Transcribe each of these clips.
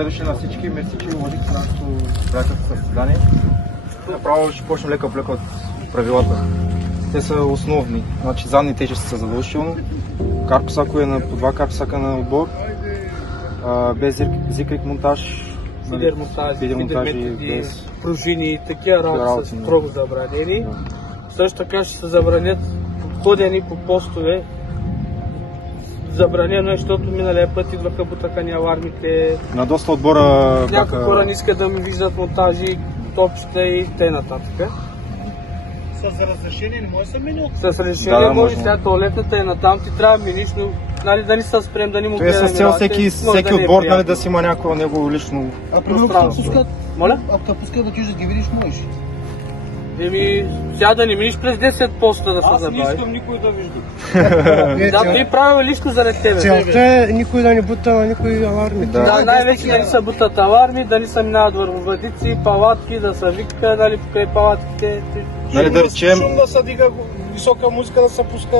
Добре дошли на всички, мерси, че уважихте нашето приятелско състезание. Направо ще почнем лека по лека от правилата. Те са основни, значи задни тежести са задължително, карпосако е по 2 карпосака на отбор, без зикрик монтаж, фидер монтажи, без пружини и такива работи са строго забранени. Също така ще се забранят ходени по постове. Забранено е, защото миналия път идваха бутакани алармите. На доста отбора някои хора не искат да ми виждат монтажи, топчета и т.н. С разрешение не може да се мине от... С разрешение да, може, сега туалетната е натам, ти трябва да миниш, но нали, да не се спрем, да не му гледаме. Това е с цел всеки отбор, нали, да си има някакво негово лично... А примерно като пускат... Моля? Ако пускат да ти да ги видиш, можеш. Сега да не миниш през 10 поста да се забавиш. Аз не искам никой да вижда. Да, ти правил лично заради тебе. Целта е никой да не бута на никой аларми. Да, най-вече да не се бутат аларми, да не се минават върху въдици, палатки, да се вика, нали, покрай палатките. Нали, да речем... Шум да се дига, висока музика да се пуска.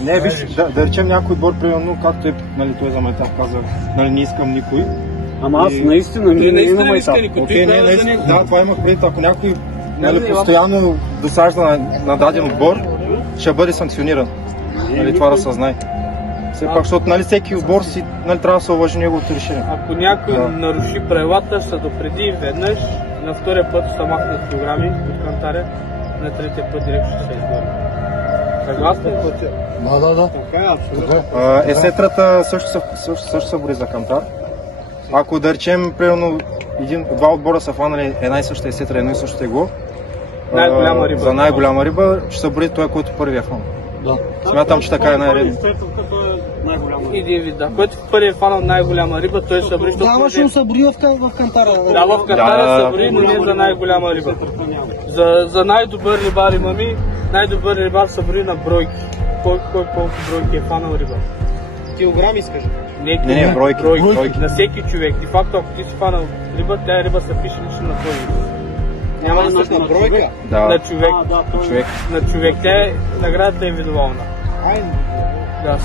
Не, да речем някой отбор, примерно, както е, нали, той за Майтап каза, нали, не искам никой. Ама аз наистина не иска никой. Да, това имах предвид, ако някой постоянно досажда на даден отбор, ще бъде санкциониран. Нали, това да се знае. Все пак, защото нали, всеки отбор си трябва да се уважи неговото решение. Ако някой наруши правилата, ще допреди веднъж, на втория път ще махнат килограми от кантаря, на третия път директно ще се изгори. Съгласни? Да. Така е, абсолютно. Есетрата също се бори за кантар. Ако да речем, примерно, два отбора са фанали една и съща есетра, едно и също тегло, за най-голяма риба ще се бори той, който първи е фан. Смятам, че така е най-редно. Един вид, да. Който първи е фанал най-голяма риба, той ще се бори. Да, ама ще се бори в кантара. Да, в кантара се бори, но не за най-голяма риба. За най-добър рибар имаме, най-добър рибар се бори на бройки. Кой колко бройки е фанал риба. Килограми искаш? Не, бройки. На всеки човек. Де факто, ако ти си фанал риба, тя риба се пише лично на твой риба. Няма да се на бройка? На човек. На човек. Наградата е индивидуална. Да.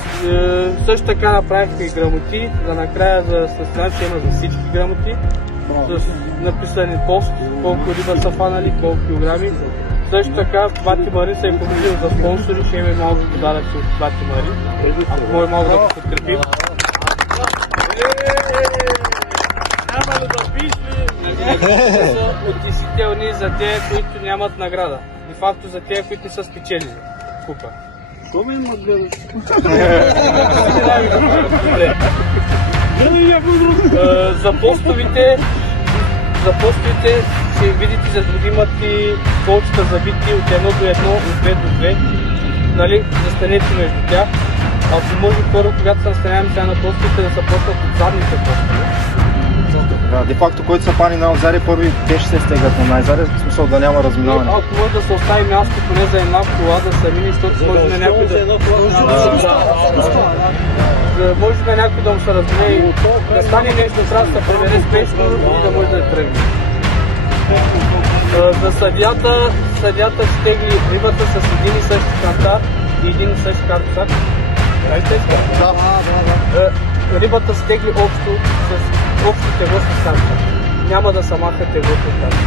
Също така направихме и грамоти, за накрая за състезание има за всички грамоти. С написани пост, колко риба са фанали, колко килограми. Също така Бати Мари се е помогил за спонсори, ще имаме малко подаръци от Бати Мари. Ако може малко да го подкрепим. Утешителни за тези, които нямат награда. De факто за тези, които са спечелили купа. Що ме има гледаш? За постовите ще видите, за да имат и колчета забити от 1 до 1, от 2 до 2. Нали, застанете между тях. Ако може първо, когато се настаняваме сега на постовите, да се почнат от задните постове. Де факто, който са пани най-отзаре, първи те ще се стегат на най-заре, в смисъл да няма разминаване. Ако може да се остави място поне за една кола да се мине, защото може на някой може на някой да му се размие и да стане нещо, трябва да се преведе спешно и да може да тръгне. За съдията стегли рибата с един и същи кантар и един и същи карпосак. Рибата стегли общо тегло с карпосак. Няма да се маха теглото от карпосак.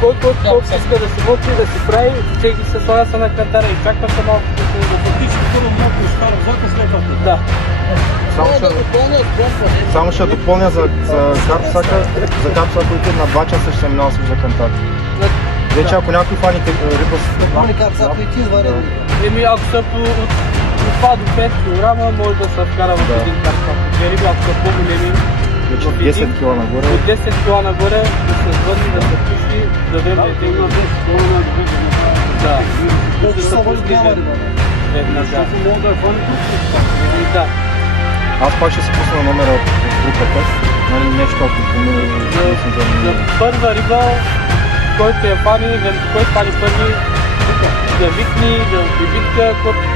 Който иска да се мокри, да си прави, стегли се слага се на кантара и чаква се малко да се Фактически първо мокри с карпосака след това. Да. Само ще допълня за карпосака, който на 2 часа ще минава за кантар. Вече ако някой фани риба с ако са от 2 до 5 кг, може да се вкара в един карпосак. Риби, ако са по-големи, от 10 кг нагоре. От 10 кг нагоре да се звърни, да се пуши, да дадем на един на 10 кг нагоре. Да. Да се пуши веднага. Да. Аз пак ще си пусна номера от групата. Нещо ако за първа риба, който е фани, който фани първи, да викни, да прибитка,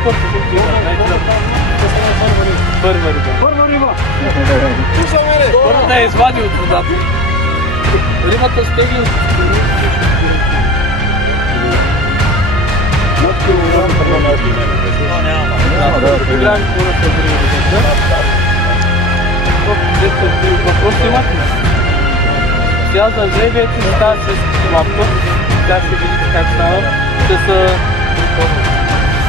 който ще има. Първа риба. Първата е извади от водата. Рибата стегли от въпрос имате. Сега за жребието не става с лаптоп. Тя ще видите как става.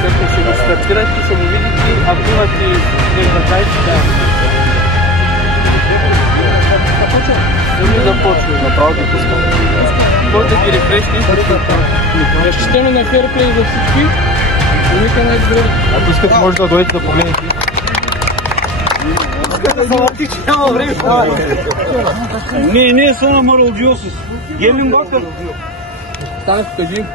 Като ще го стартирате, ще го видите, ако имате дайти, да. Започва. Направо ги пускам. Може да ги рефрешни. Разчитаме на Fairplay за всички. Нека най-добре. Ако искате, може да дойдете да погледнете. Няма време. Не, само моралджиосус. Гелим бакър. Стане в къде.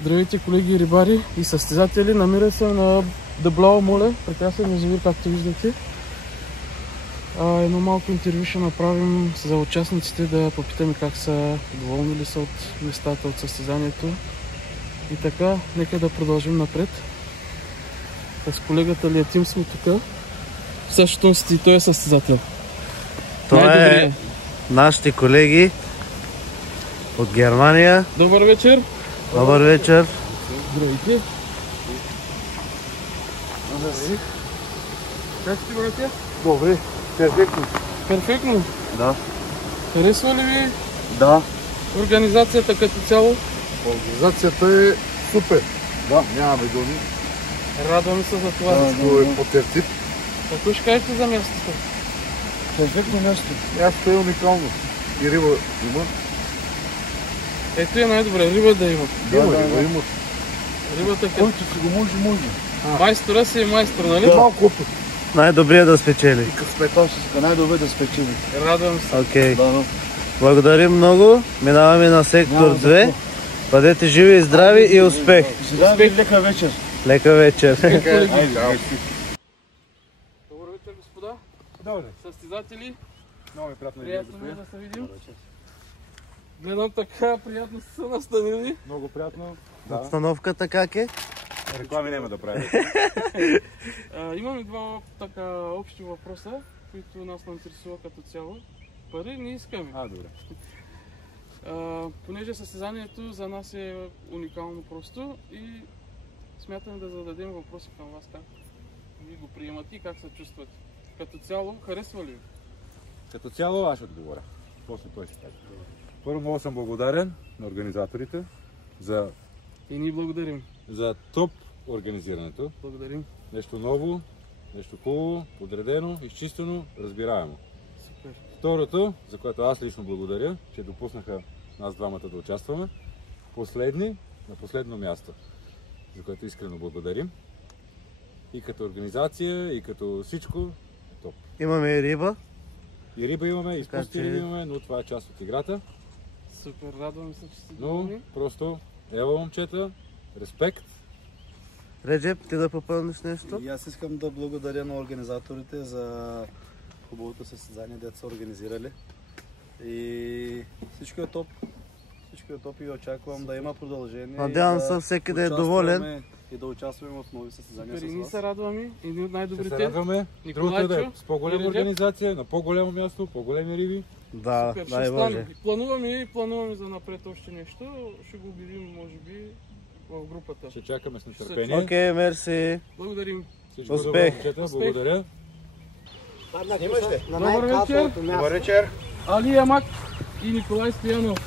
Здравейте, колеги рибари и състезатели, намира се на Дъблао Моле, прекрасен язовир, както виждате. Едно малко интервю ще направим за участниците, да попитаме как са, доволни ли са от местата, от състезанието. И така, нека да продължим напред. С колегата Лиятим сме тук. Същото си, той е състезател. Това е нашите колеги от Германия. Добър вечер! Добър вечер! Здравейте! Как сте, братя? Добре, перфектно. Перфектно? Да. Харесва ли ви Да. организацията като цяло? Организацията е супер. Да, нямаме думи. Радвам се за това. Всичко е по тертип. Какво ще кажете за мястото? Перфектно място. Мястото е уникално. И риба има. Ето е най-добре, риба да има. Има. Рибата като Който си го може. майстора си е майстор, нали? Малко опит. Най-добрият да спечели. И късмета ще иска най-добре да спечели. Радвам се. Окей. Да, но. Благодарим много. Минаваме на сектор 2. Бъдете живи и здрави и успех. Успех, лека вечер. Лека вечер. Добър вечер, господа. Добре. Състезатели. Много приятно Приятно ми е да се видим. Гледам така, приятно са настанили. Много приятно. Обстановката как е? Реклами няма да правим. Имаме два така общи въпроса, които нас ме интересува като цяло. Пари не искаме. Добре. Понеже състезанието за нас е уникално просто и смятаме да зададем въпроси към вас, как ви го приемате и как се чувствате. Като цяло, харесва ли ви? Като цяло аз ще отговоря. После той ще каже. Първо много съм благодарен на организаторите И ние благодарим. за топ организирането. Благодарим. Нещо ново, Нещо хубаво, подредено, изчистено, разбираемо. Супер. Второто, за което аз лично благодаря, че допуснаха нас двамата да участваме. На последно място, за което искрено благодарим. И като организация, и като всичко, топ. Имаме и риба. И риба имаме, и изпусти риба имаме, но това е част от играта. Супер, радвам се, че си Но доволни. просто, ева момчета, респект. Реджеп, ти да попълниш нещо? И аз искам да благодаря на организаторите за хубавото състезание, дето са организирали. И всичко е топ. Всичко е топ и очаквам да има продължение. Надявам се всеки да е доволен. И да участваме в нови състезания Супер, и с ние вас. се радваме. Едни от Ще най-добрите. се радваме. Другото е да е с по-голяма организация, на по-голямо място, по-големи риби. Да, Супер, дай ще Боже. стане. Плануваме за напред още нещо. Ще го обявим, може би, в групата. Ще чакаме с нетърпение. Окей, мерси. Благодарим. Всичко Успех. добро, момчета, Успех. благодаря. Добър вечер. Добър вечер. Али Ямак и Николай Стоянов.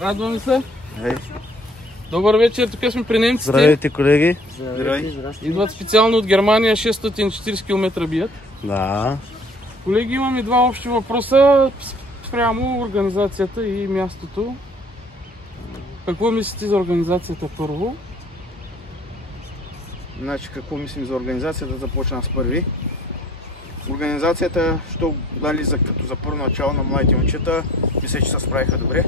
Радваме се. Ей. Добър вечер, тук сме при немците. Здравейте, колеги. Идват специално от Германия, 640 км бият. Да. Колеги, имаме два общи въпроса спрямо организацията и мястото. Какво мислите за организацията първо? Значи, какво мислим за организацията, да започна с първи. Организацията, що дали като за първо начало на младите момчета, мисля, че се справиха добре.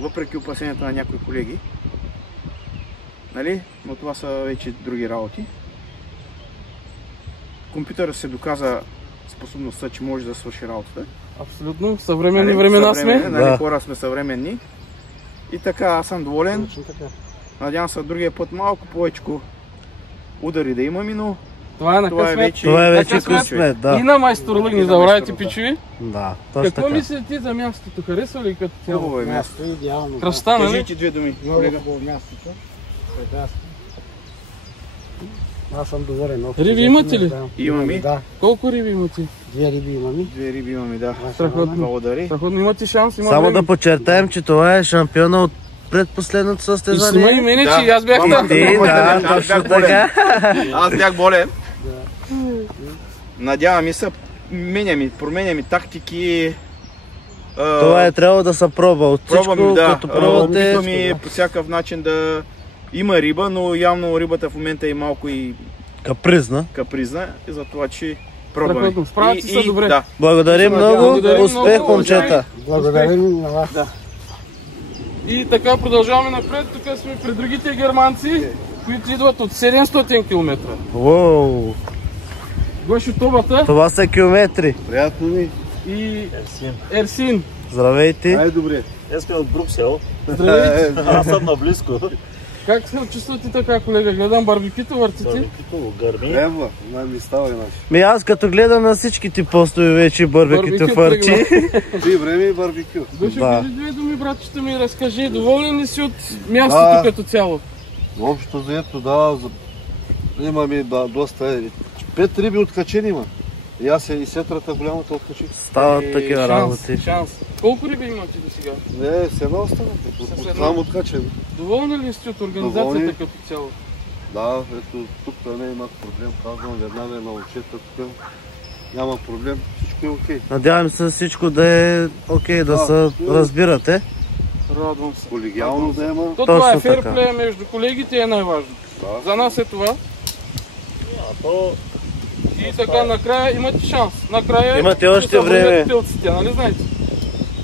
Въпреки опасенията на някои колеги. Нали? Но това са вече други работи. Компютърът се доказа способността, че може да свърши работата. Абсолютно, съвременни времена сме. Да. Хора сме съвременни. И така, аз съм доволен. Надявам се другия път малко повече удари да имаме, но Това е на късмет. Това е вече късмет. късмет, да. И на майстор Лъг, не забравяйте, пичови. Да, точно Какво така. мислите ти за мястото? Харесва ли като цяло? хубаво е място. Идеално. Красота, нали? Кажи две думи. Много колега. хубаво мястото. Прекрасно. Аз съм доволен. Риби имате ли? Имаме. Да, Колко риби имате? 2 риби имаме. Две риби имаме, да. Страхотно. Благодари. Страхотно, имате шанс, има Само време. да подчертаем, че това е шампиона от предпоследното И снима и състезание. мене, Да. че и аз бях там. Ти, да, точно така. Аз бях болен. Надяваме се, променяме тактики. Това е трябвало да се пробва от всичко, Пробваме, да. като пробвате. Опитваме по всякакъв начин да има риба, но явно рибата в момента е малко и Капризна. капризна, и затова, че пробваме. Страхотно, справяте се добре. Да. Благодарим много. Благодарим Успех, много, момчета. Благодарим на вас. И така продължаваме напред. Тук сме при другите германци, които идват от 700 км. Уоу, Гошо Тобата това са километри. Приятно ми. и Ерсин. Здравейте. Най-добре. Аз сме от Брюксел, Здравейте! аз съм наблизко. Как се чувствате така, колега? Гледам барбекюто въртите. Гърми. Трябва. Ми става иначе. Аз като гледам на всичките постове вече барбекюто Барбекю фърчи. При време и барбекю. Гошо, Да. кажи две думи, братчета ми, разкажи. Доволен ли си от мястото като цяло? Общо заето, да, имаме доста. 5 риби откачени има. И аз и сетрата голямата откачих. Стават такива работи. Шанс. Колко риби имате до сега? Не, с една остана. С една. Там откачен. Доволни ли сте от организацията Доволни. като цяло? Да, ето тук не имат проблем. Казвам веднага на очета тук. Няма проблем. Всичко е окей. Надявам се всичко да е окей, да се разбирате. Радвам се. Колегиално да има. То това е Точно така. фейрплея между колегите е най-важно. Да. За нас е това. И така, накрая имате шанс. Накрая Имате още ще се време. върнете пилците, нали знаете?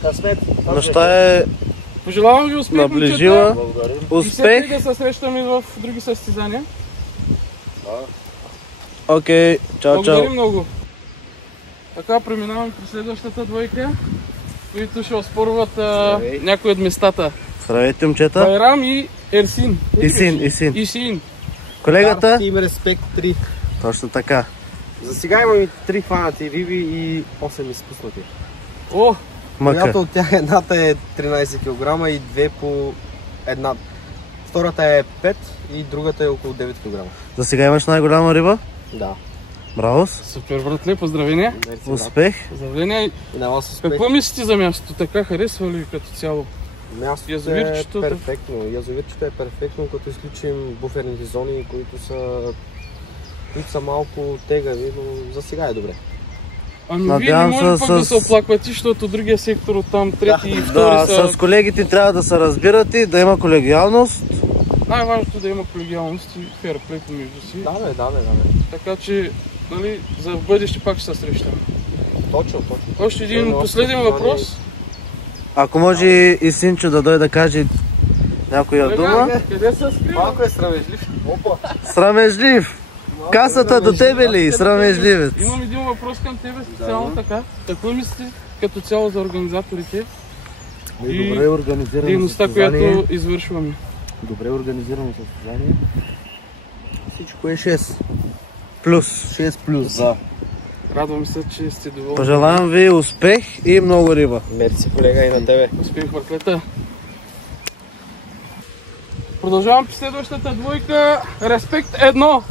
Късмет. Нощта е Пожелавам ви успех, наближила. Благодарим. И всеки Успех. да се срещаме в други състезания. Окей, чао, Благодарим чао. много. Така, преминаваме при следващата двойка, които ще оспорват някои от местата. Здравейте, момчета. Байрам и Ерсин. Исин. Исин. Колегата? Team Respect 3. Точно така. За сега имаме 3 хванати риби и 8 изпуснати. О, Мъка. Едната от тях едната е 13 кг и 2 по една. Втората е 5 и другата е около 9 кг. За сега имаш най-голяма риба? Да. Браво. супер, братле, поздравения. Мерси, брат. Успех. Поздравления. И на вас успех. Какво мислите за мястото? Така харесва ли като цяло? Мястото Язовирчето? е перфектно. Язовирчето е перфектно, като изключим буферните зони, които са които са малко тегави, но за сега е добре. Ами вие не може пък да се оплаквате, защото другия сектор от там, трети и втори са... с колегите трябва да се разбирате, да има колегиалност. Най-важното е да има колегиалност и фейрплей помежду си. Да. Така че, нали, за бъдеще пак ще се срещаме. Точно. Още един последен въпрос. Ако може и Синчо да дойде да каже някоя дума. Къде се скрива? Малко е срамежлив. Срамежлив! Касата до тебе ли, срамежливец? Имам един въпрос към тебе, специално така. Какво мислите като цяло за организаторите и дейността, която извършваме? Добре организирано състезание. Всичко е 6. Плюс. 6 плюс. Да. Радвам се, че сте доволни. Пожелавам ви успех и много риба. Мерси, колега, и на тебе. Успех в атлета. Продължавам при следващата двойка. Респект 1.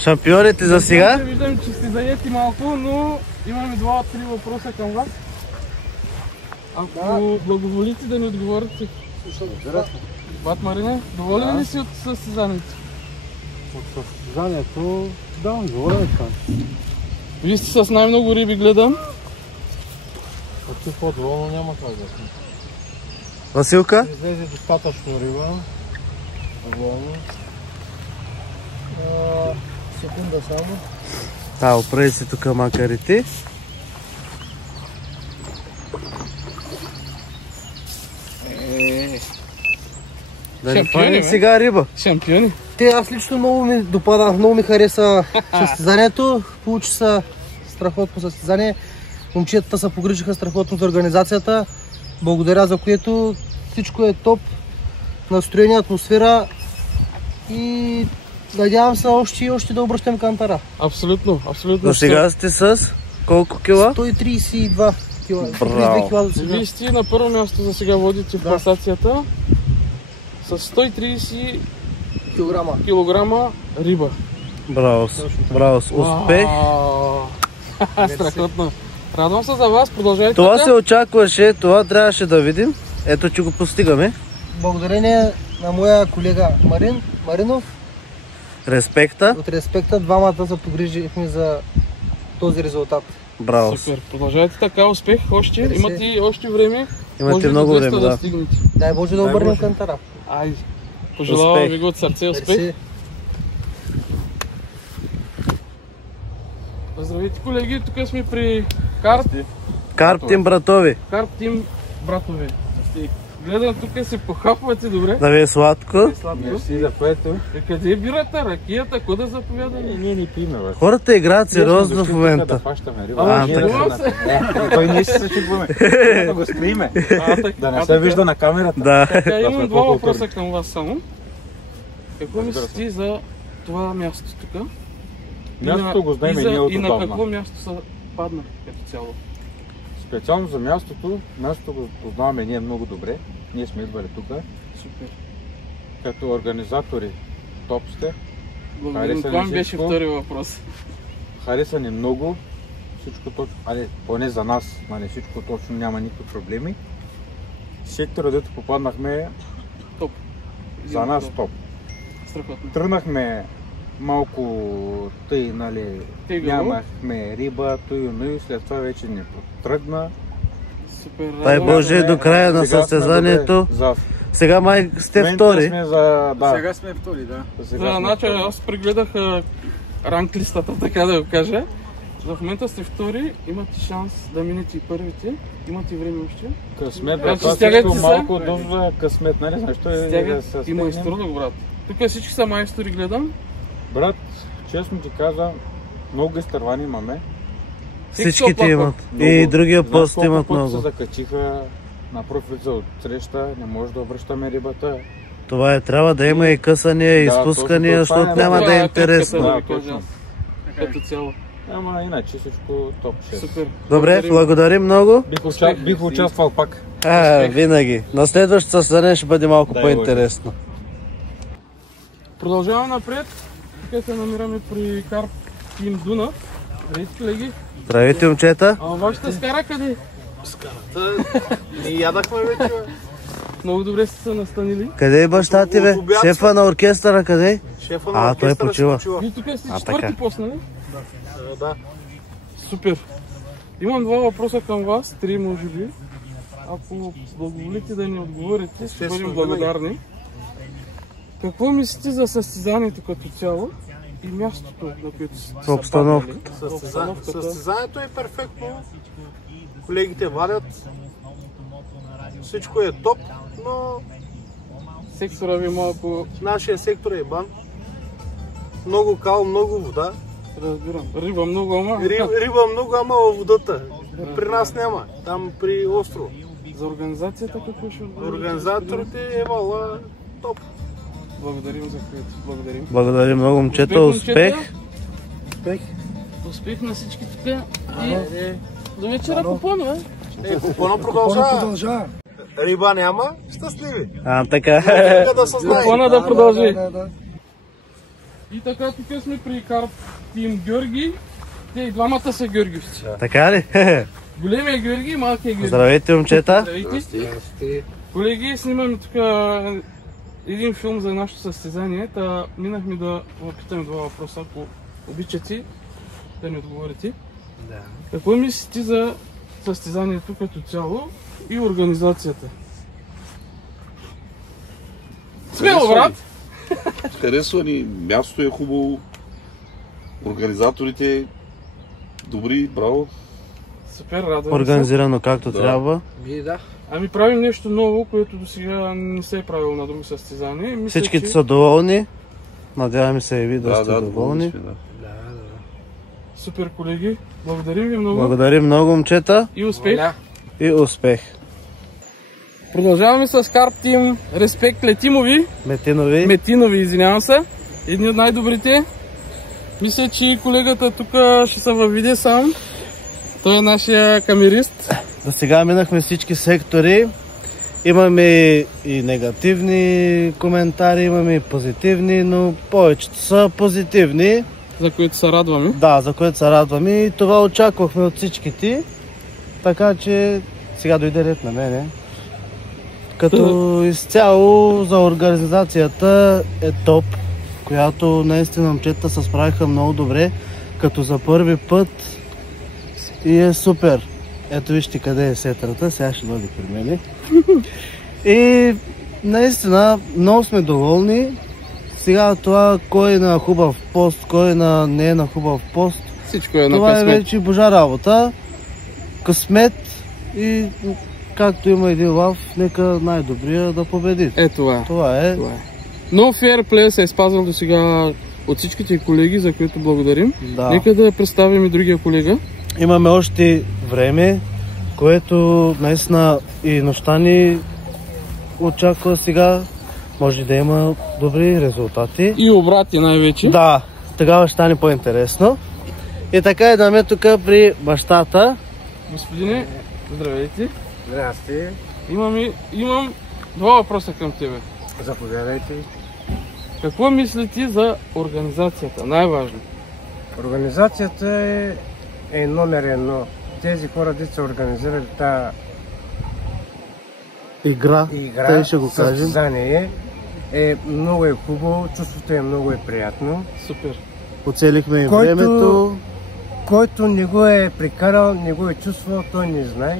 Шампионите за сега. Виждам, че сте заети малко, но имаме 2-3 въпроса към вас. Ако благоволите да ни отговорите. Бат Марине, доволен ли си от състезанието? От състезанието, да, доволен съм. Вие сте с най-много риби, гледам. Ако по-доволно няма как да съм. Василка? Излезе достатъчно риба. Доволно. Секунда само. Оправи си тук макарите. Да ни правим сега риба. Шампиони. Аз лично много ми допада, много ми хареса състезанието. Получи се страхотно състезание. Момчетата се погрижиха страхотно за организацията. Благодаря за което всичко е топ. Настроение, атмосфера и надявам се още да обръщам кантара. Абсолютно. До сега сте с колко кила? 132 кила. Браво. Вие сте на първо място за сега водите в класацията с 130 килограма риба. Браво. Успех. Страхотно. Радвам се за вас, продължайте. Това се очакваше, това трябваше да видим. Ето, че го постигаме. Благодарение на моя колега Маринов. Респекта. От Респекта двамата се погрижихме за този резултат. Браво. Супер, продължайте така, успех още. Имате още време. Имате много време, да. Дай Боже да обърнем кантара. Айде. Пожелавам ви го от сърце успех. Здравейте, колеги, тук сме при Карп Тим братови. Карп Тим братови. Гледам, тук се похапвате добре. Да ви е сладко. Мерси за което. Къде е бирата, ракията, кой да заповяда? Ние ни пиме, бе. Хората играят сериозно в момента. Да фащаме риба. Той ние се чупваме. Да го скриме. Да не се вижда на камерата. Да. Така, имам два въпроса към вас само. Какво мислите за това място тук? Мястото го знаем ние от И на отдавна. какво място са паднали като цяло? Специално за мястото го познаваме ние много добре. Ние сме идвали тук. Супер. Като организатори топ сте. Благодарим. Това ми беше втори въпрос. Хареса ни много. Всичко точно, поне за нас, всичко точно, няма никакви проблеми. Сектора, дето попаднахме, топ. За нас топ. Страхотно. Тръгнахме малко тъй, нямахме риба, и след това вече не тръгна. Супер. Дай Боже, до края на състезанието. Сега май сте втори. Сега сме втори, да. Значи аз прегледах ранглистата, така да го кажа. В момента сте втори, имате шанс да минете и първите, имате време още. Късмет, това малко дължа късмет, нали? Защо е и майсторо, брат. Тук всички са майстори, гледам. Брат, честно ти казвам, много изтървани имаме. Всичките имат. И другия пост имат много. Се закачиха на профилица от среща, не може да връщаме рибата. Това трябва да има и късания, и изпускания, защото няма да е интересно. Като цяло. Ама иначе всичко топ 6. Супер. Добре, благодарим много. Бих участвал пак. Винаги. На следващото състезание ще бъде малко по-интересно. Продължаваме напред. Тук се намираме при Карп Тим Дунав. Здравейте, колеги. Здравейте, момчета. Вашата скара къде? Скарата? Ние ядахме вече. Много добре сте се настанили. Къде е баща ти, бе? Шефа на оркестъра, къде е? Шефа на оркестъра той почива. Вие тук сте така. четвърти пост, нали? Да. Супер. Имам два въпроса към вас, три може би. Ако благоволите да ни отговорите, ще бъдем благодарни. Какво мислите за състезанието като цяло и мястото, на което сте Обстановката. Състезанието е перфектно. Колегите вадят. Всичко е топ, но Сектора ви малко... нашия сектор е бан. Много кал, много вода. Разбирам. Риба много, ама... Риба много, ама във водата. При нас няма. Там при остров. За организацията какво ще отговорите? Организаторите е вала топ. Благодарим за което. Благодарим. Благодарим много, момчета. Успех. Успех на всички тук. И до вечера купона, бе. Купона продължава. Риба няма, щастливи. Така. Купона да продължи. И така, тук сме при Карп Тим Георги. Те и двамата са георгиевци. Така ли? Големия Георги и малкия Георги. Здравейте, момчета. Здравейте. Колеги, снимаме тук един филм за нашето състезание. Та минахме да питаме два въпроса, ако обичате да ни отговорите. Да. Какво мислите за състезанието като цяло и организацията? Смело, брат! Харесва ни, мястото е хубаво, организаторите добри, браво. Супер, радвам Организирано както трябва. Ами правим нещо ново, което до сега не се е правило на други състезания. Мисля, Всичките са доволни. Надяваме се и ви да сте доволни. Супер, колеги. Благодарим ви много. Благодарим много, момчета. И успех. И успех. Продължаваме с Карп Тим Респект Летимови. Метинови, извинявам се. Едни от най-добрите. Мисля, че колегата тук ще се въведе сам. Той е нашия камерист. За сега минахме всички сектори. Имаме и негативни коментари, имаме и позитивни, но повечето са позитивни. За които се радваме. Да, за което се радваме и това очаквахме от всичките. Така че сега дойде ред на мене. Като изцяло за организацията е топ, която наистина момчета се справиха много добре, като за първи път и е супер. Ето вижте къде е сетрата, сега ще бъде при мене. И наистина много сме доволни. Сега това кой е на хубав пост, кой не е на хубав пост, всичко е на това късмет. е вече божа работа. Късмет и както има един лав, нека най-добрия да победи. Това е. Но фейрплей се е спазвал до сега от всичките колеги, за които благодарим. Да. Нека да представим и другия колега. Имаме още време, което наистина и нощта ни очаква сега. Може да има добри резултати. И обрати най-вече. Да, тогава ще стане по-интересно. И така идваме тук при бащата. Господине, здравейте. Здрасти. Имам два въпроса към тебе. Заповядайте. Какво мислите за организацията? Най-важно. Организацията е номер едно. Тези хора, които са организирали тази игра, ще го кажем. Състезание е много хубаво, чувството е много приятно. Супер. Оцелихме и времето. Който не го е прекарал, не го е чувствал, той не знае.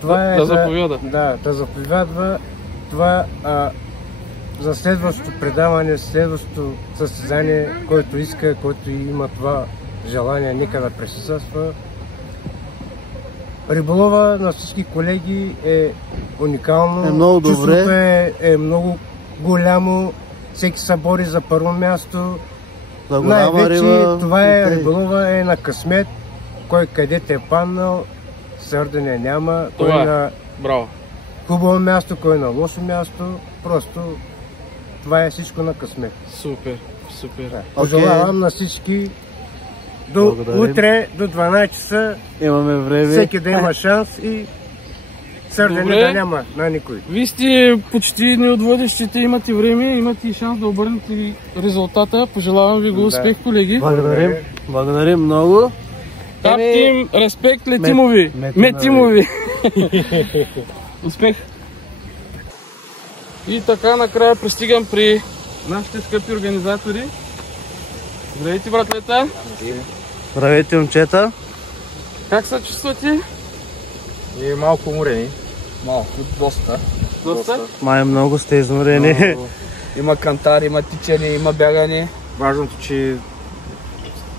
Това да заповяда. Да заповядва. Това за следващото предаване, следващото състезание, който иска, който има това желание, нека да присъства. Риболова на всички колеги е уникално. Е много добре. Чувството е много голямо. Всеки се бори за първо място. Най-вече това е риболова е на късмет. Кой където е паднал, сърдене няма. Кой е на хубаво място, кой е на лошо място. Просто това е всичко на късмет. Супер. Пожелавам на всички до утре, до 12 часа. Имаме време. Всеки да има шанс и сърдене да няма на никой. Вие сте почти едни от водещите, имате време, имате и шанс да обърнете резултата. Пожелавам ви го успех, колеги. Благодарим много. Карп Тим Респект Летимови. Метимови. Успех. И така накрая пристигам при нашите скъпи организатори. Здравейте, братлета! Здравейте, момчета! Как се чувствате? И малко уморени. Малко, доста. Доста? Май много сте изморени. Има кантар, има тичане, има бягане. Важното, че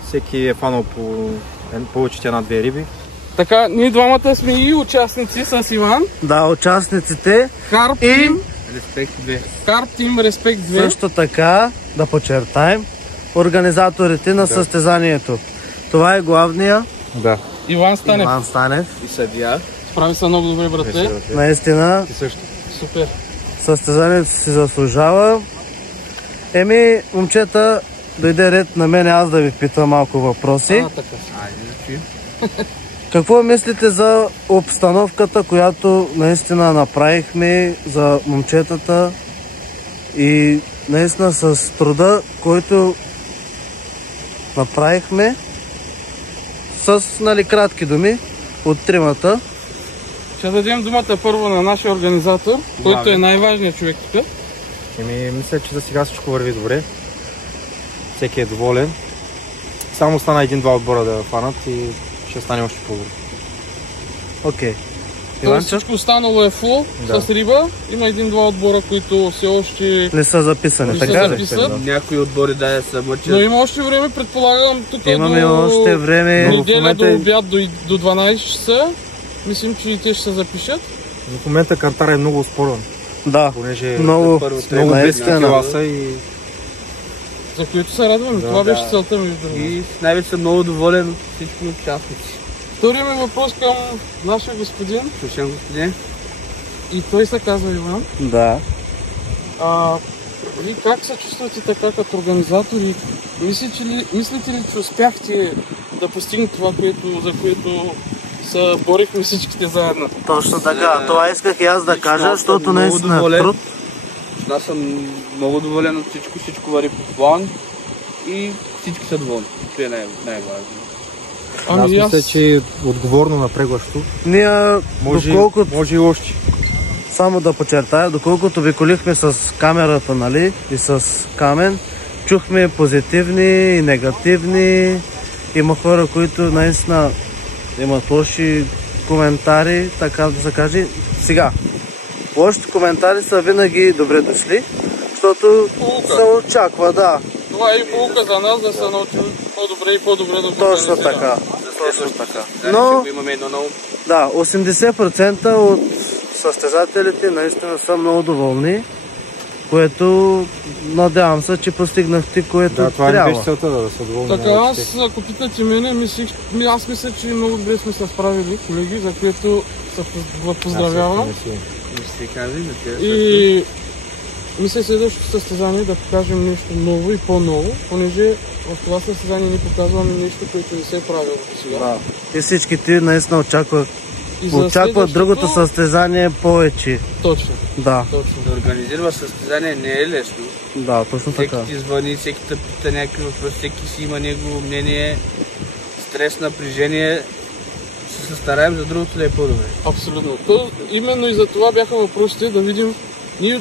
всеки е фанал повече от една-две риби. Така, ние двамата сме и участници с Иван. Да, участниците. Карп Тим Респект 2. Карп Тим Респект 2. Също така, да подчертаем, организаторите на състезанието. Това е главния. Да. Иван Станев. И съдия. Справи се много добре, братле. Наистина. Ти също. Супер. Състезанието си заслужава. Момчета, дойде ред на мен аз да ви питам малко въпроси. Какво мислите за обстановката, която наистина направихме за момчетата и наистина с труда, който направихме с кратки думи от тримата? Ще дадем думата първо на нашия организатор, който е най-важният човек тук. Мисля, че за сега всичко върви добре. Всеки е доволен. Само остана един-два отбора да фанат и ще стане още по-добре. Окей. Всичко останало е фул с риба. Има един-два отбора, които все още не са записани. Така ли? Някои отбори да се мъчат. Но има още време, предполагам, тук имаме още време. Неделя до обяд до 12 часа. Мислим, че и те ще се запишат. В момента кантара е много успорен. Да, понеже много близки класа и... За което се радваме. Това беше целта ми. И най-вече съм много доволен от всички участници. Вторият ми въпрос към нашия господин. Слушам, господин. И той се казва Иван. Да. Вие как се чувствате така като организатори? Мислите ли, че успяхте да постигнете това, за което се борихме всичките заедно? Точно така. Това исках и аз да кажа, защото наистина е труд. Аз съм много доволен от всичко. Всичко върви по план и всички са доволни. Това е най-важно. Аз мисля, че е отговорно напрегващо. Ние, може и още. Само да подчертая, доколкото ви колихме с камерата, и с Камен, чухме позитивни и негативни. Има хора, които наистина имат лоши коментари, така да се каже. Сега, лошите коментари са винаги добре дошли, защото се очаква, да. Това е и полука за нас, да се научим по-добре и по-добре да го Точно така. Но, да, 80% от състезателите наистина са много доволни, което надявам се, че постигнахте, което трябва. Това не беше целта да са доволни. Така, ако питате мене, аз мисля, че много добре сме се справили, колеги, за което се поздравявам. И мисля следващото състезание да покажем нещо ново и по-ново, понеже в това състезание ни показваме нещо, което не се е правило до сега. Да. И всичките наистина очакват другото състезание повече. Точно. Да. Точно. Да организира състезание не е лесно. Да, точно така. Всеки ти звъни, всеки те пита някакви въпроси, всеки си има негово мнение, стрес, напрежение. Ще се стараем за другото да е по-добре. Абсолютно. Именно и за това бяха въпросите, да видим ние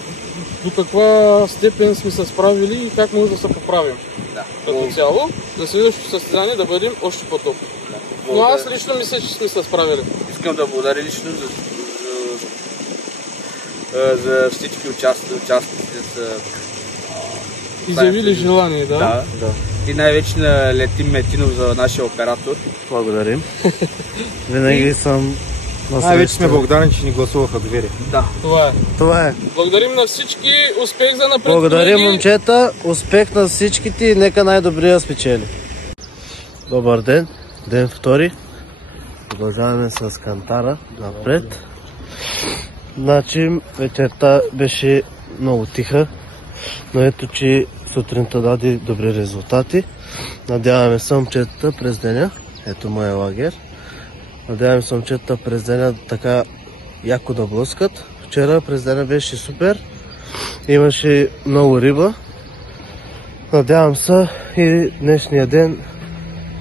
до каква степен сме се справили и как може да се поправим. Да. Като цяло, на следващото състезание да бъдем още по-топ. Да. Но аз лично мисля, че сме се справили. Искам да благодаря лично за всички участници са изявили желание, да? Да. И най-вече на Летим Метинов за нашия оператор. Благодарим. Винаги съм най-вече сме благодарни, че ни гласуваха доверие. Да. Това е. Благодарим на всички. Успех за напред. Благодарим, момчета. Успех на всичките и нека най-добрия спечели. Добър ден. Ден втори. Продължаваме с кантара напред. Значи вечерта беше много тиха, но ето, че сутринта даде добри резултати. Надяваме се момчетата през деня. Ето моя лагер. Надяваме се момчетата през деня така яко да блъскат. Вчера през деня беше супер. Имаше много риба. Надявам се и днешния ден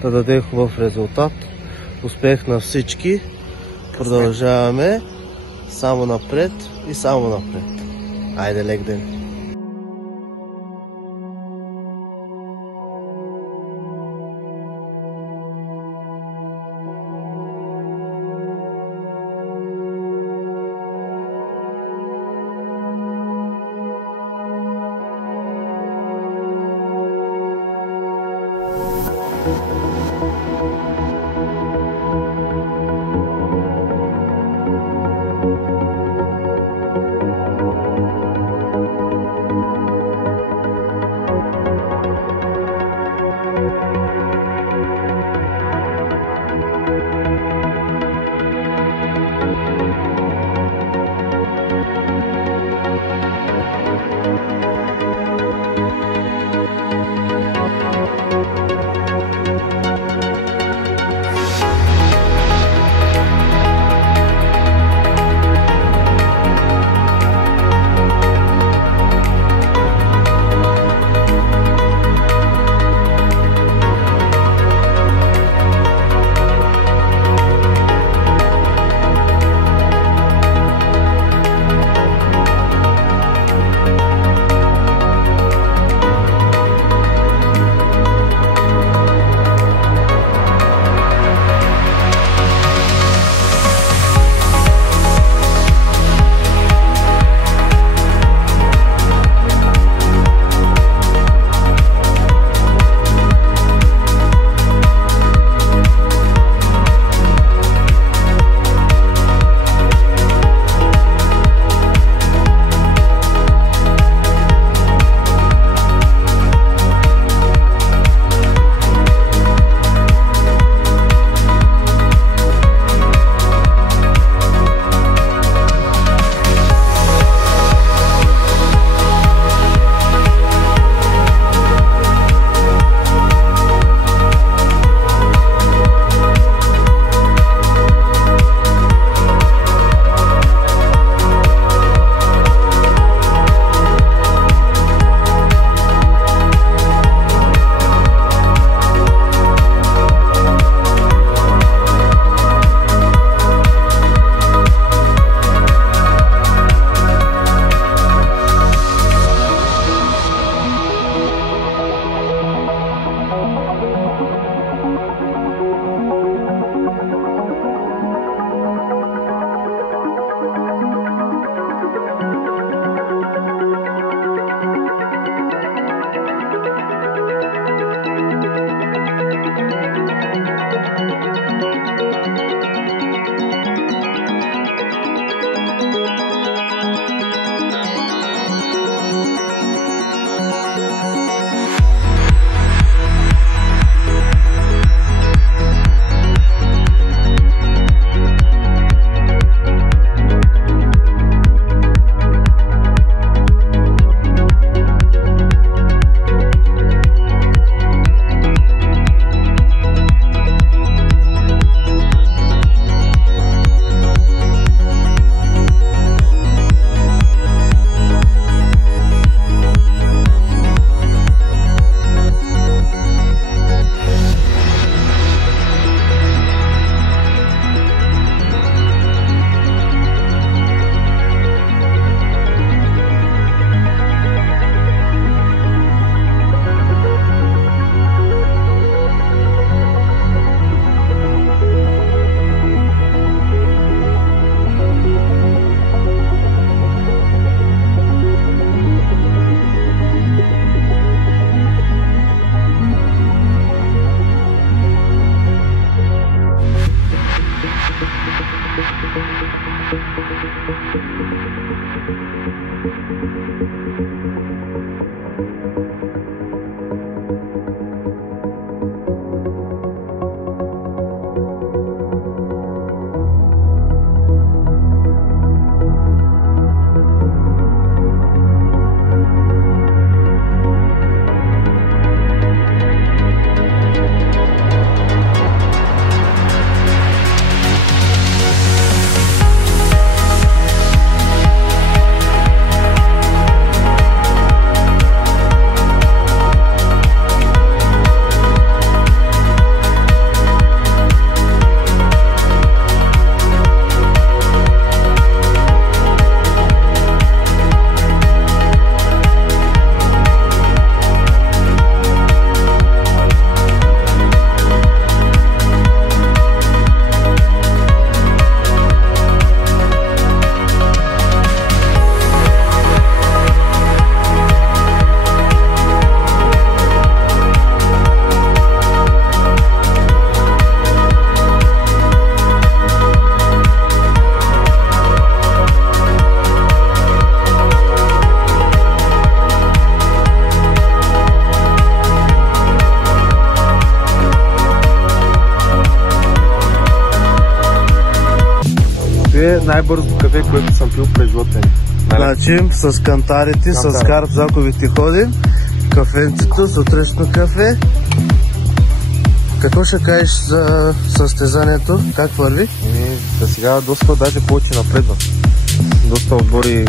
да даде хубав резултат. Успех на всички. Продължаваме само напред и само напред. Айде, лек ден. кафе е най-бързо кафе, което съм пил през живота ми. Значи с кантарите, с карп-заковите ходим, кафенцето, сутресно кафе. Какво ще кажеш за състезанието? Как върви? За сега доста даже повече напредва. Доста отбори.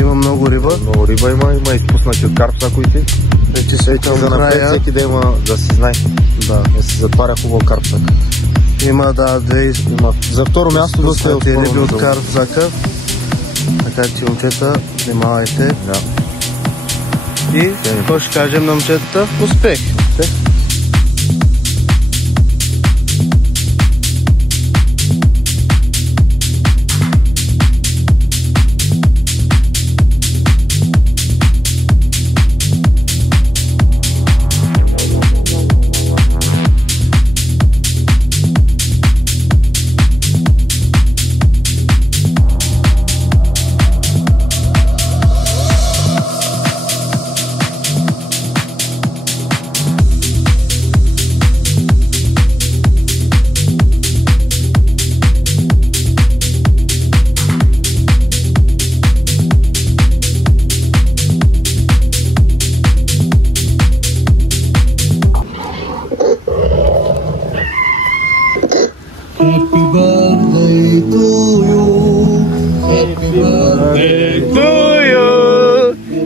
Има много риба. Много риба има изпуснати от карп-заковите. Вече се към за напред всеки да има да се знае. Да се затваря хубаво карп-зак. Има, да, има. За второ място доста е риби от карп-зака. Така че, момчета, внимавайте. Да. И какво ще кажем на момчетата? Успех!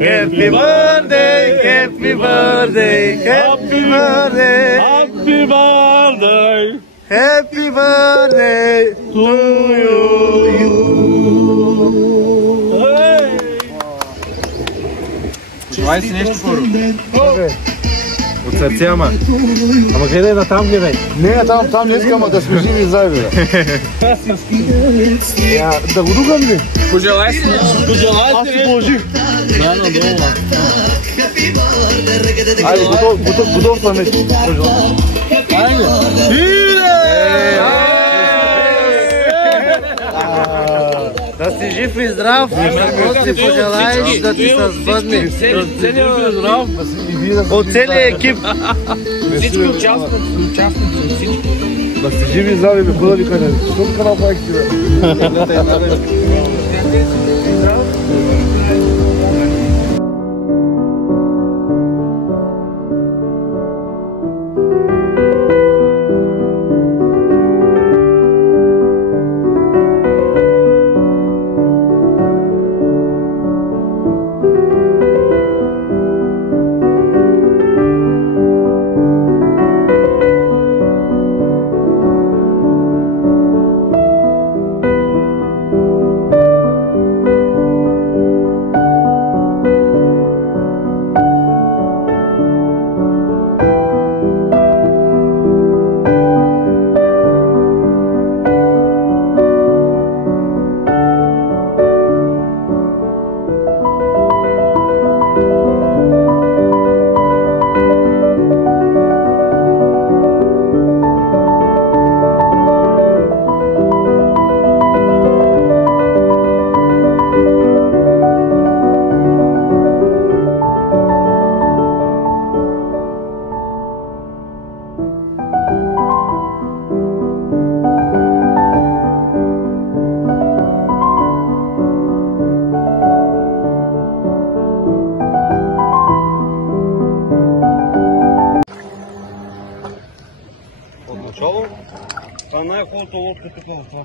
Happy birthday, happy birthday, happy birthday, happy birthday, happy birthday to you. Пожелай си нещо първо. От сърце, ама гледай на там, гледай. Не, там не искам, да сме живи заедно. Да го духам ли? Пожелай си нещо. Аз си положих. Да, надолу. Айде, готов съм нещо. Айде. Да си жив и здрав, да си пожелаеш да ти се сбъдне. От целия екип. Всички участници, всички. Да си живи и здрави, бе, хубави къде. Тук канал пак си, бе. Това най-хубавото лодка тук в това.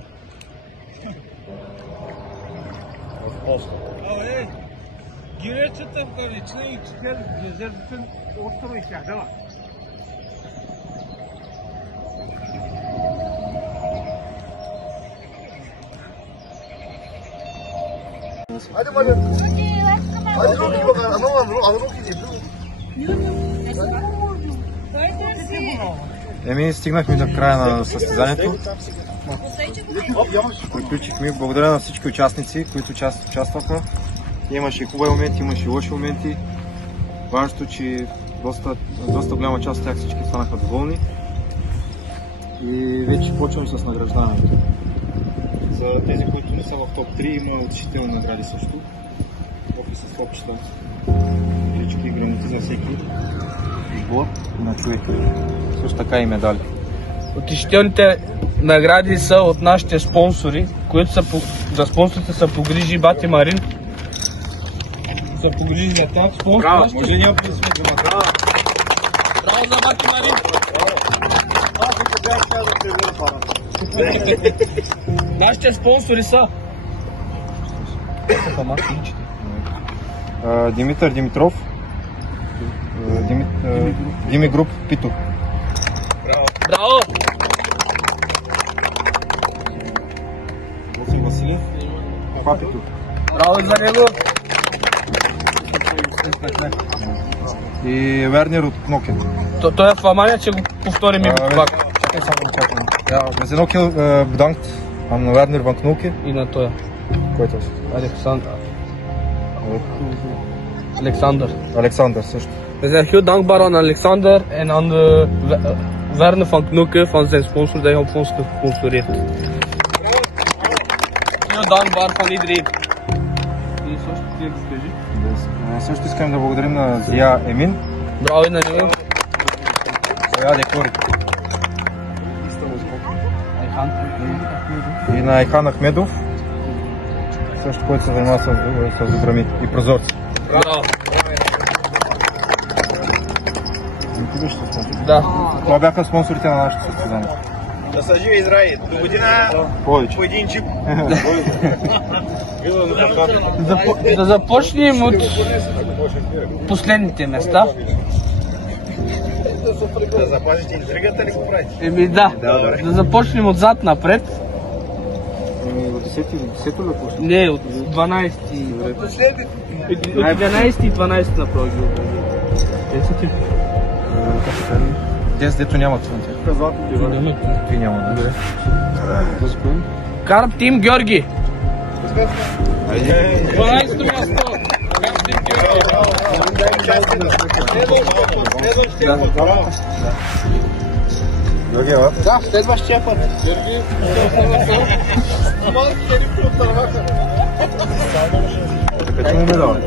В поста. Абе, гиречата в Галичина и четири дезертите острова и тягала. Hadi madem. Hadi Rocky bakalım. Ama Rocky değil. Стигнахме до края на състезанието. Приключихме. Благодаря на всички участници, които участваха. Имаше хубави моменти, имаше лоши моменти. Важното, че доста голяма част от тях всички станаха доволни. И вече почваме с награждането. За тези, които не са в топ 3, има утешителни награди също. Кофи с топчета, лички и грамоти за всеки избор на човек. Също така и медали. Утешителните награди са от нашите спонсори, което за спонсорите се погрижи бати Марин. Се погрижи за тази спонсор. Браво, може няма присъствие за Браво за бати Марин! Нашите спонсори са Димитър Димитров, Дими Груп Пито. Браво! Васил Василев, Папито. Браво за него! И Вернер от Nokia. Той е в Амания, че го повтори ми пак. Чакай само да чакам. Met zijn ook heel bedankt aan Werner van Knokke. И на тоя. Кой е този? Alexander. Alexander също. We zijn heel dankbaar aan Alexander en aan de Werner van Knokke van zijn sponsor die op ons gesponsoreerd. Heel dankbaar van iedereen. Също искам да благодарим на Зия Емин. Браво и на него. Зия Декори. И на Айхан Ахмедов. Също, който се занимава с дограми и прозорци. Браво! Да. Това бяха спонсорите на нашето състезание. Да са живи и здрави. До година повече. По един чип. Да започнем от последните места. Да запазите интригата ли го правите? Еми да, да започнем отзад напред. От 10-то ли почне? Не, от 12. От 11 и 12 направо ги обявим. 10 дето нямат това. Ти няма, добре. Карп Тим Георги. 12-то място. Карп Тим Георги, Да, следващия път. Като му медал.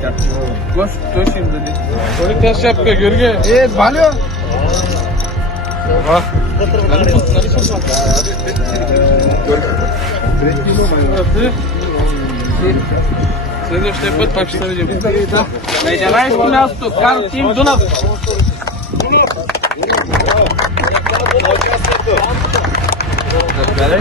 Той ще им даде. Той ли тази шапка, Георги? Валио! Следващия път пак ще се видим. На 11-то място Карп Тим Дунав. Заповядай.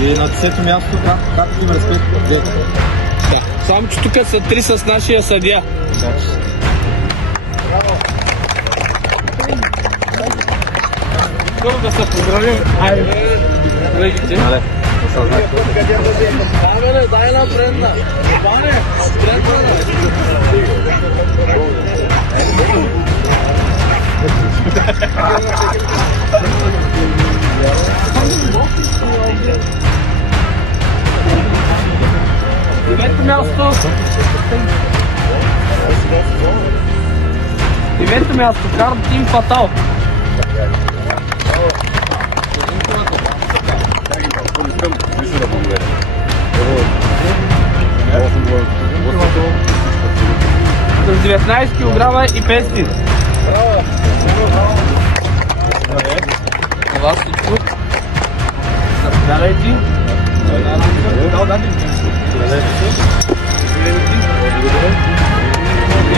И на 10-то място как им респект? Да. Само че тук са 3 с нашия съдия. Скоро да се поздравим. Айде, колегите. Абе, дай напредна. Бане, Девето място, Карп Тим Фатал. С 19 кг и 500. Това всичко. Заповядайте.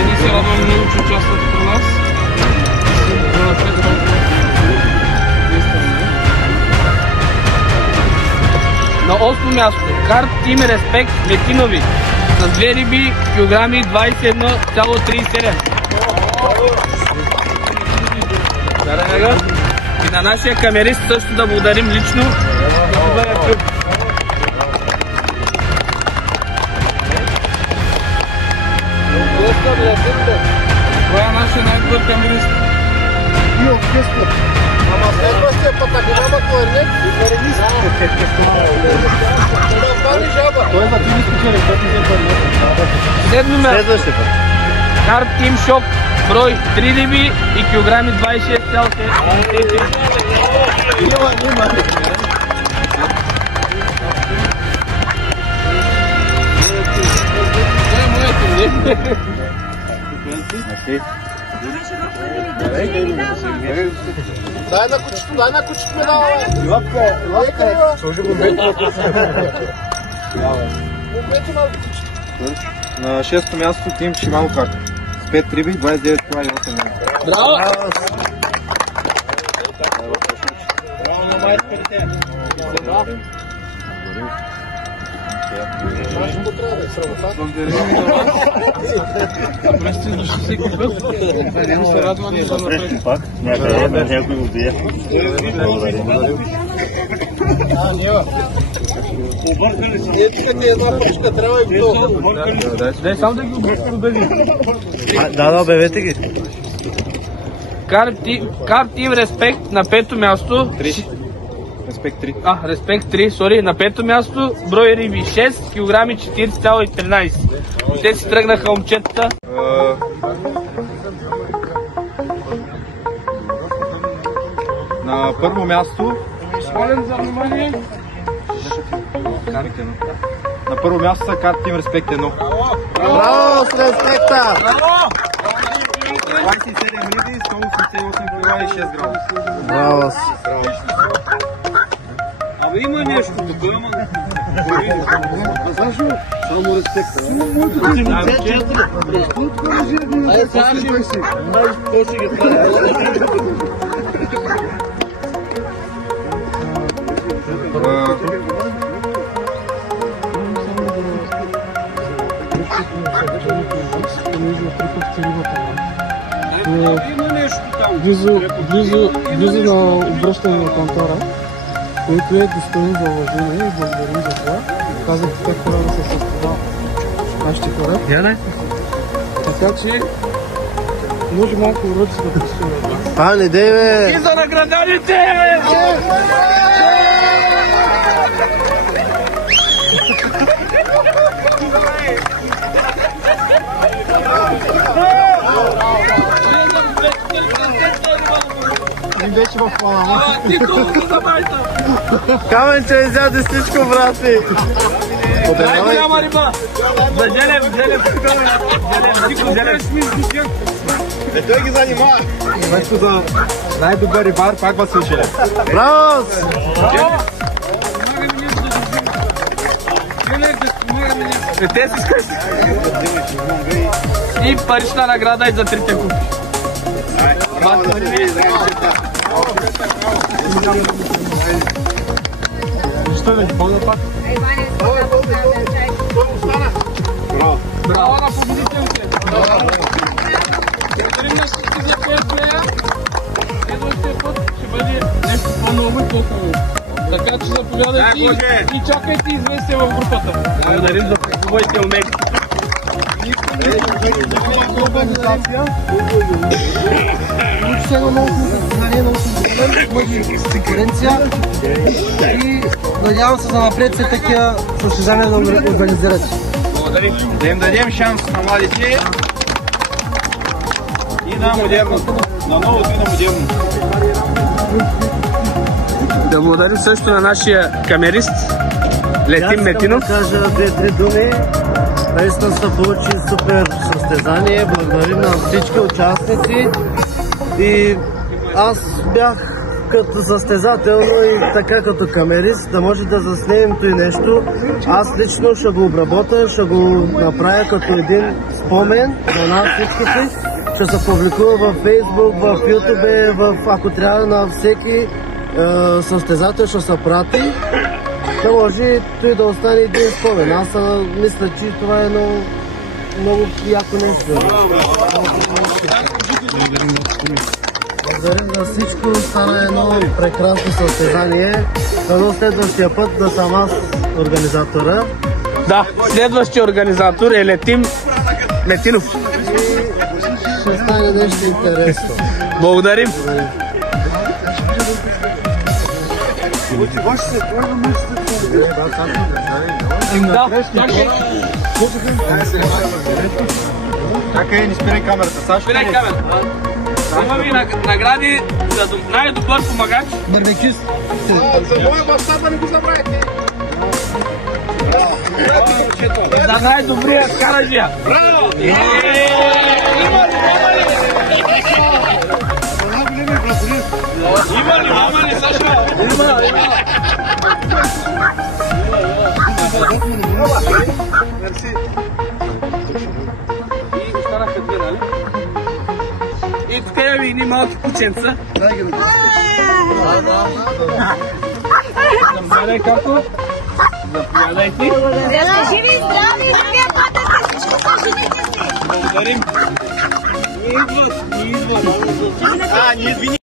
Ние се радваме много, че участвате при нас. На 8 място Карп Тим Респект Метинови с 2 риби, килограми 21,37. И на нашия камерист също да благодарим лично. Кой е нашия най-добър камерист? Бил Кеслер. Ама следващия път, ако няма кларнет, кларинист. Да пали жаба. Той е за тенис печели, който не е кларнет. Следващия път. Карт Тим Шок, брой 3 риби и килограми 26,4. Дай на кучето медала. Лапка. На 6-то място Тим Шимано карта. С 5 риби, 29 кг и 8 минути. Браво! Да, обявете ги. Карт Тим Респект на 5-то място. Респект 3. Респект 3, сори. На 5-то място брой риби 6, килограми 40,13. Те си тръгнаха момчетата. На първо място Молен за внимание. На първо място са Карт Тим Респект 1. Браво с Респекта! 27 минути, 188 кг и 6 грама. Браво! Абе има нещо тук, ама... Само Респекта. Айде сега ще си. Какво ще ги Близо на обръщане на кантора, който е достойно за уважение и благодарим за това. Казах как хора да се състава нашите хора. Така че може малко уроци да представят. Пане, деве! И за награданите! Един беше в плана. Каменче изяде всичко, брати! Дай голяма риба! За Желев! Той ги занимава. Вместо за най-добър рибар, пак Васил Желев. Браво! Те си скъщи. И парична награда и за трите купи. Защо да ги помня пак? Браво на победителите! Благодарим на всички за тези плея. Следващия път ще бъде нещо по-ново и по-хубаво. Така че заповядайте и чакайте известие в групата. Благодарим за твоите умения. Получи се едно много състезание, много конкуренция и надявам се за напред все такива състезания да организирате. Благодарим. Да им дадем шанс на младите и на модерното. На новото и на модерното. Да благодарим също на нашия камерист Летим Метинов. Да кажа 2-3 думи. Наистина се получи супер състезание. Благодарим на всички участници. И аз бях като състезател, но и така като камерист, да може да заснемем и нещо. Аз лично ще го обработя, ще го направя като един спомен на нас всичките. Ще се публикува в Facebook, в YouTube, ако трябва на всеки състезател ще се прати. Да може той да остане един спомен. Аз мисля, че това е много яко нещо. Благодарим за всичко. Стана едно прекрасно състезание. Дано следващия път да съм аз организатора. Да, следващия организатор е Летим Метинов. И ще стане нещо интересно. Благодарим. Да, Чакай, не спирай камерата. Сашо, спирай камерата. Има ви награди за най-добър помагач. Барбекюс. За моя баща да не го забравяйте. За най-добрия караджия. Браво! Има ли, Сашо? Има. Мерси. И останаха две, нали? И тук я ви едни малки кученца. Дай ги да. Заповядай, Карко. Заповядайте. Живи и здрави, вие пътете всичко са живите си. Благодарим. Не идват. Ние извини.